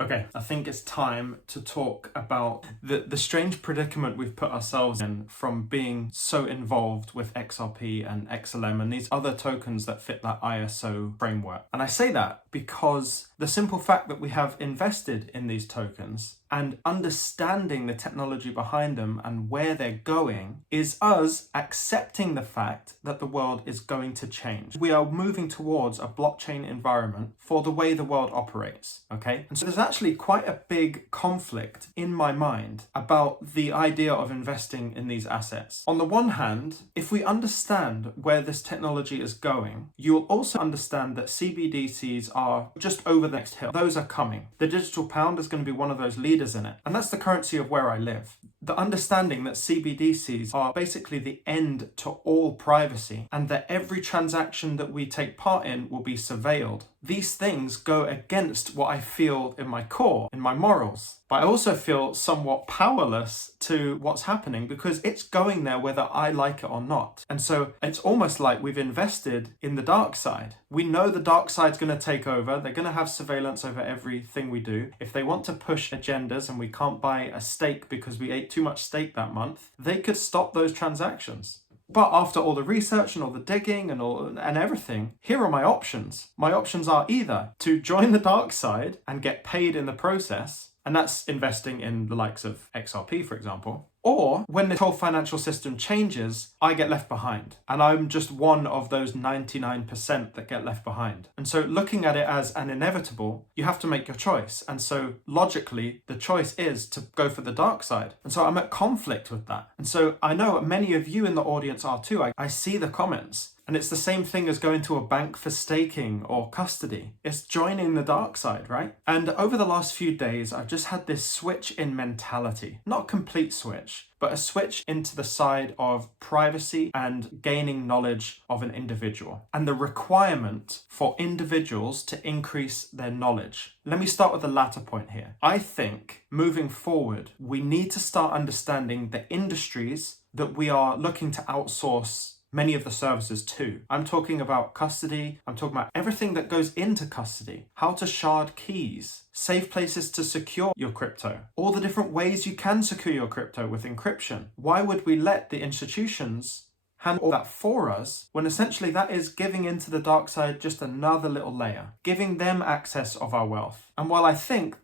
Okay, I think it's time to talk about the strange predicament we've put ourselves in from being so involved with XRP and XLM and these other tokens that fit that ISO framework. And I say that because the simple fact that we have invested in these tokens and understanding the technology behind them and where they're going is us accepting the fact that the world is going to change. We are moving towards a blockchain environment for the way the world operates, okay? And so there's actually quite a big conflict in my mind about the idea of investing in these assets. On the one hand, if we understand where this technology is going, you'll also understand that CBDCs are just over the next hill. Those are coming. The digital pound is going to be one of those leaders in it. And that's the currency of where I live. The understanding that CBDCs are basically the end to all privacy and that every transaction that we take part in will be surveilled. These things go against what I feel in my core, in my morals. But I also feel somewhat powerless to what's happening because it's going there whether I like it or not. And so it's almost like we've invested in the dark side. We know the dark side's going to take over. They're going to have surveillance over everything we do. If they want to push agendas and we can't buy a steak because we ate too much steak that month, they could stop those transactions. But after all the research and all the digging and everything, here are my options. My options are either to join the dark side and get paid in the process, and that's investing in the likes of XRP, for example. Or when the whole financial system changes, I get left behind. And I'm just one of those 99% that get left behind. And so looking at it as an inevitable, you have to make your choice. And so logically, the choice is to go for the dark side. And so I'm at conflict with that. And so I know many of you in the audience are too. I see the comments. And it's the same thing as going to a bank for staking or custody. It's joining the dark side, right? And over the last few days, I've just had this switch in mentality. Not a complete switch, but a switch into the side of privacy and gaining knowledge of an individual and the requirement for individuals to increase their knowledge. Let me start with the latter point here. I think moving forward, we need to start understanding the industries that we are looking to outsource many of the services too. I'm talking about custody. I'm talking about everything that goes into custody, how to shard keys, safe places to secure your crypto, all the different ways you can secure your crypto with encryption. Why would we let the institutions handle all that for us when essentially that is giving into the dark side just another little layer, giving them access of our wealth? And while I think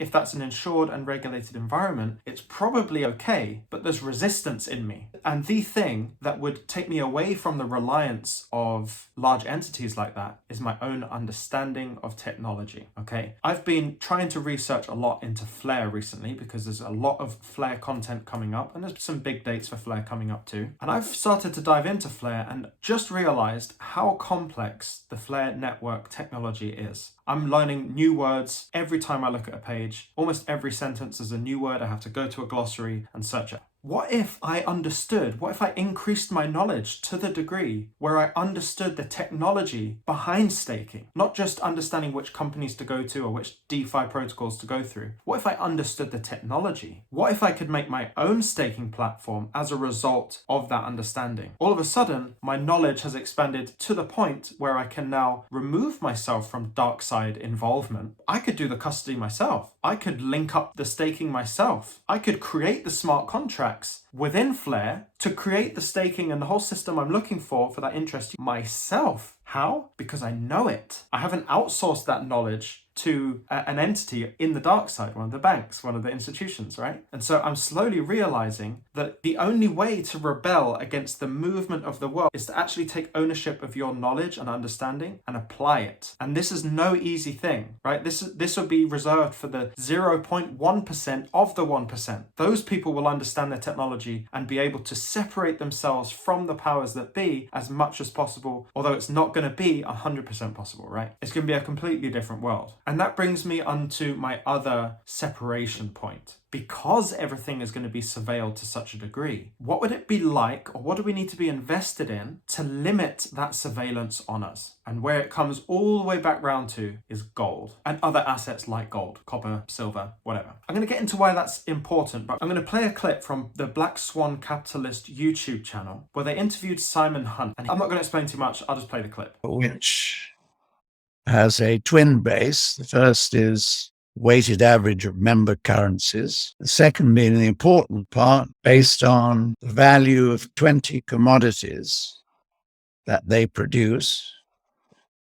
if that's an insured and regulated environment, it's probably okay, but there's resistance in me. And the thing that would take me away from the reliance of large entities like that is my own understanding of technology, okay? I've been trying to research a lot into Flare recently because there's a lot of Flare content coming up and there's some big dates for Flare coming up too. And I've started to dive into Flare and just realized how complex the Flare network technology is. I'm learning new words every time I look at a page. Almost every sentence is a new word. I have to go to a glossary and search it. What if I increased my knowledge to the degree where I understood the technology behind staking, not just understanding which companies to go to or which DeFi protocols to go through? What if I understood the technology? What if I could make my own staking platform as a result of that understanding? All of a sudden, my knowledge has expanded to the point where I can now remove myself from dark side involvement. I could do the custody myself. I could link up the staking myself. I could create the smart contract within Flare to create the staking and the whole system I'm looking for that interest myself. How? Because I know it. I haven't outsourced that knowledge to an entity in the dark side, one of the banks, one of the institutions, right? And so I'm slowly realizing that the only way to rebel against the movement of the world is to actually take ownership of your knowledge and understanding and apply it. And this is no easy thing, right? This would be reserved for the 0.1% of the 1%. Those people will understand the technology and be able to separate themselves from the powers that be as much as possible, although it's not going to be 100% possible, right? It's going to be a completely different world. And that brings me onto my other separation point. Because everything is going to be surveilled to such a degree, what would it be like, or what do we need to be invested in to limit that surveillance on us? And where it comes all the way back round to is gold and other assets like gold, copper, silver, whatever. I'm going to get into why that's important, but I'm going to play a clip from the Black Swan Capitalist YouTube channel where they interviewed Simon Hunt. And I'm not going to explain too much, I'll just play the clip. Which has a twin base. The first is weighted average of member currencies. The second being the important part, based on the value of 20 commodities that they produce,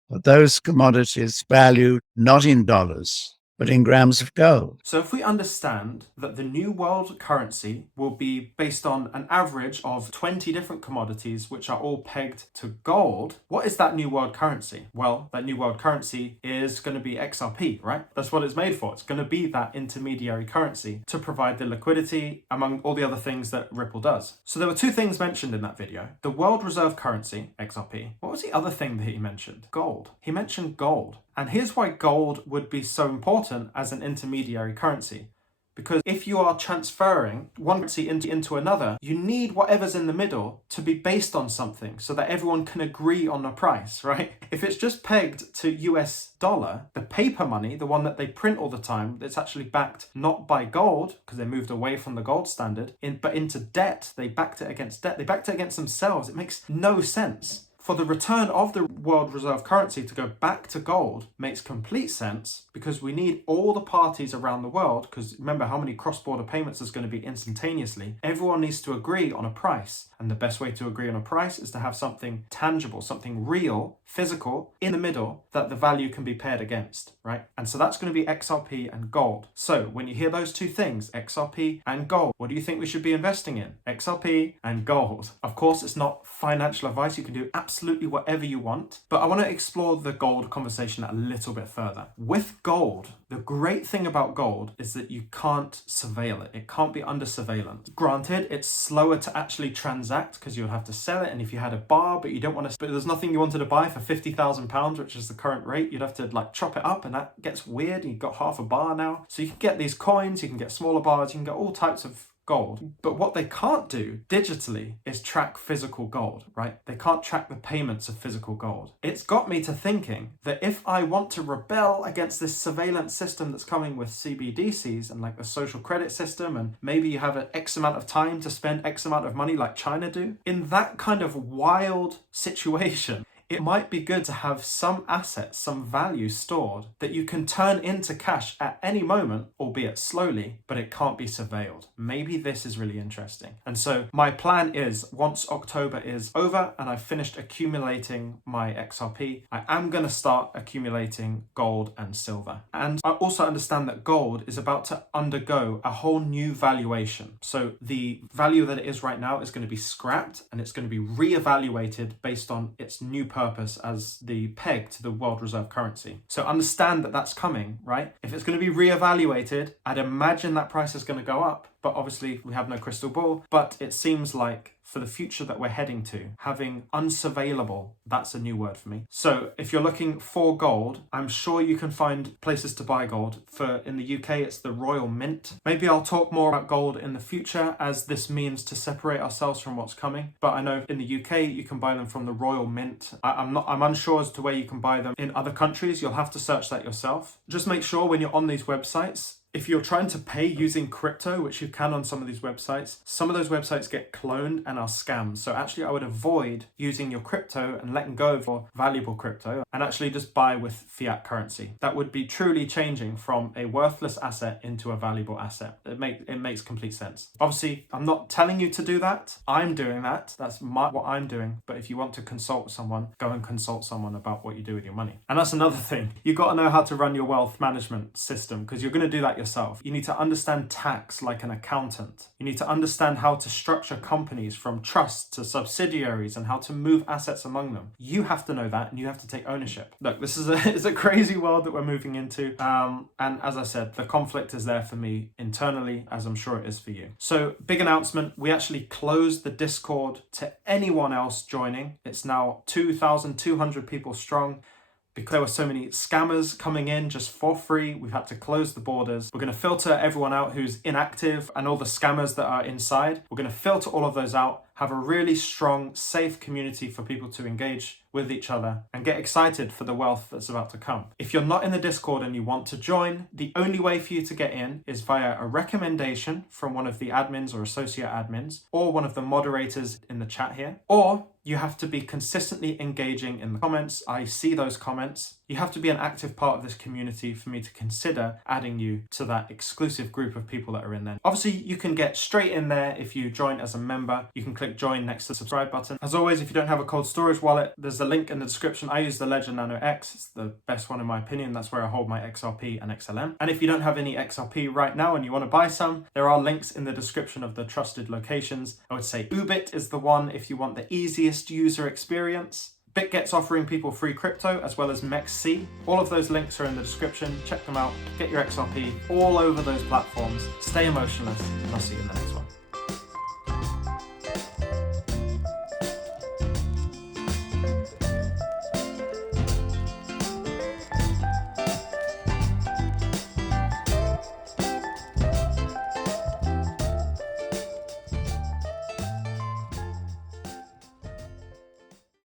but those commodities valued not in dollars, but in grams of gold. So if we understand that the new world currency will be based on an average of 20 different commodities which are all pegged to gold, what is that new world currency? Well, that new world currency is going to be XRP, right? That's what it's made for. It's going to be that intermediary currency to provide the liquidity among all the other things that Ripple does. So there were two things mentioned in that video. The world reserve currency, XRP. What was the other thing that he mentioned? Gold. He mentioned gold. And here's why gold would be so important as an intermediary currency. Because if you are transferring one currency into another, you need whatever's in the middle to be based on something so that everyone can agree on a price, right? If it's just pegged to US dollar, the paper money, the one that they print all the time, that's actually backed not by gold, because they moved away from the gold standard, but into debt, they backed it against debt, they backed it against themselves. It makes no sense. For the return of the world reserve currency to go back to gold makes complete sense because we need all the parties around the world, because remember how many cross-border payments there's going to be instantaneously. Everyone needs to agree on a price. And the best way to agree on a price is to have something tangible, something real, physical, in the middle that the value can be paired against, right? And so that's going to be XRP and gold. So when you hear those two things, XRP and gold, what do you think we should be investing in? XRP and gold. Of course, it's not financial advice. You can do absolutely whatever you want, but I want to explore the gold conversation a little bit further. With gold, the great thing about gold is that you can't surveil it. It can't be under surveillance. Granted, it's slower to actually transact because you'll have to sell it, and if you had a bar but you don't want to, but there's nothing you wanted to buy for £50,000, which is the current rate, you'd have to like chop it up, and that gets weird. You've got half a bar now. So you can get these coins, you can get smaller bars, you can get all types of gold. But what they can't do digitally is track physical gold, right? They can't track the payments of physical gold. It's got me to thinking that if I want to rebel against this surveillance system that's coming with CBDCs and like the social credit system, and maybe you have an X amount of time to spend X amount of money like China do, in that kind of wild situation, it might be good to have some assets, some value stored that you can turn into cash at any moment, albeit slowly, but it can't be surveilled. Maybe this is really interesting. And so my plan is, once October is over and I've finished accumulating my XRP, I am going to start accumulating gold and silver. And I also understand that gold is about to undergo a whole new valuation. So the value that it is right now is going to be scrapped, and it's going to be reevaluated based on its new purpose as the peg to the world reserve currency. So understand that that's coming, right? If it's going to be reevaluated, I'd imagine that price is going to go up, but obviously we have no crystal ball. But it seems like for the future that we're heading to, having unsurveillable, that's a new word for me. So if you're looking for gold, I'm sure you can find places to buy gold. For in the UK, it's the Royal Mint. Maybe I'll talk more about gold in the future as this means to separate ourselves from what's coming. But I know in the UK, you can buy them from the Royal Mint. I'm unsure as to where you can buy them in other countries. You'll have to search that yourself. Just make sure when you're on these websites, if you're trying to pay using crypto, which you can on some of these websites, some of those websites get cloned and are scams. So actually I would avoid using your crypto and letting go of your valuable crypto and actually just buy with fiat currency. That would be truly changing from a worthless asset into a valuable asset. It makes complete sense. Obviously, I'm not telling you to do that. I'm doing that. That's what I'm doing. But if you want to consult someone, go and consult someone about what you do with your money. And that's another thing. You've got to know how to run your wealth management system, because you're going to do that yourself. You need to understand tax like an accountant. You need to understand how to structure companies from trusts to subsidiaries and how to move assets among them. You have to know that, and you have to take ownership. Look, this is it's a crazy world that we're moving into. And as I said, the conflict is there for me internally, as I'm sure it is for you. So big announcement. We actually closed the Discord to anyone else joining. It's now 2,200 people strong. Because there were so many scammers coming in just for free, we've had to close the borders. We're going to filter everyone out who's inactive and all the scammers that are inside. We're going to filter all of those out, have a really strong, safe community for people to engage with each other and get excited for the wealth that's about to come. If you're not in the Discord and you want to join, the only way for you to get in is via a recommendation from one of the admins or associate admins or one of the moderators in the chat here, or you have to be consistently engaging in the comments. I see those comments. You have to be an active part of this community for me to consider adding you to that exclusive group of people that are in there. Obviously, you can get straight in there if you join as a member. You can click join next to the subscribe button. As always, if you don't have a cold storage wallet, there's a link in the description. I use the Ledger Nano X. It's the best one in my opinion. That's where I hold my XRP and XLM. And if you don't have any XRP right now and you want to buy some, there are links in the description of the trusted locations. I would say Ubit is the one if you want the easiest user experience. BitGet's offering people free crypto as well as MEXC. All of those links are in the description. Check them out. Get your XRP all over those platforms. Stay emotionless, and I'll see you in the next one.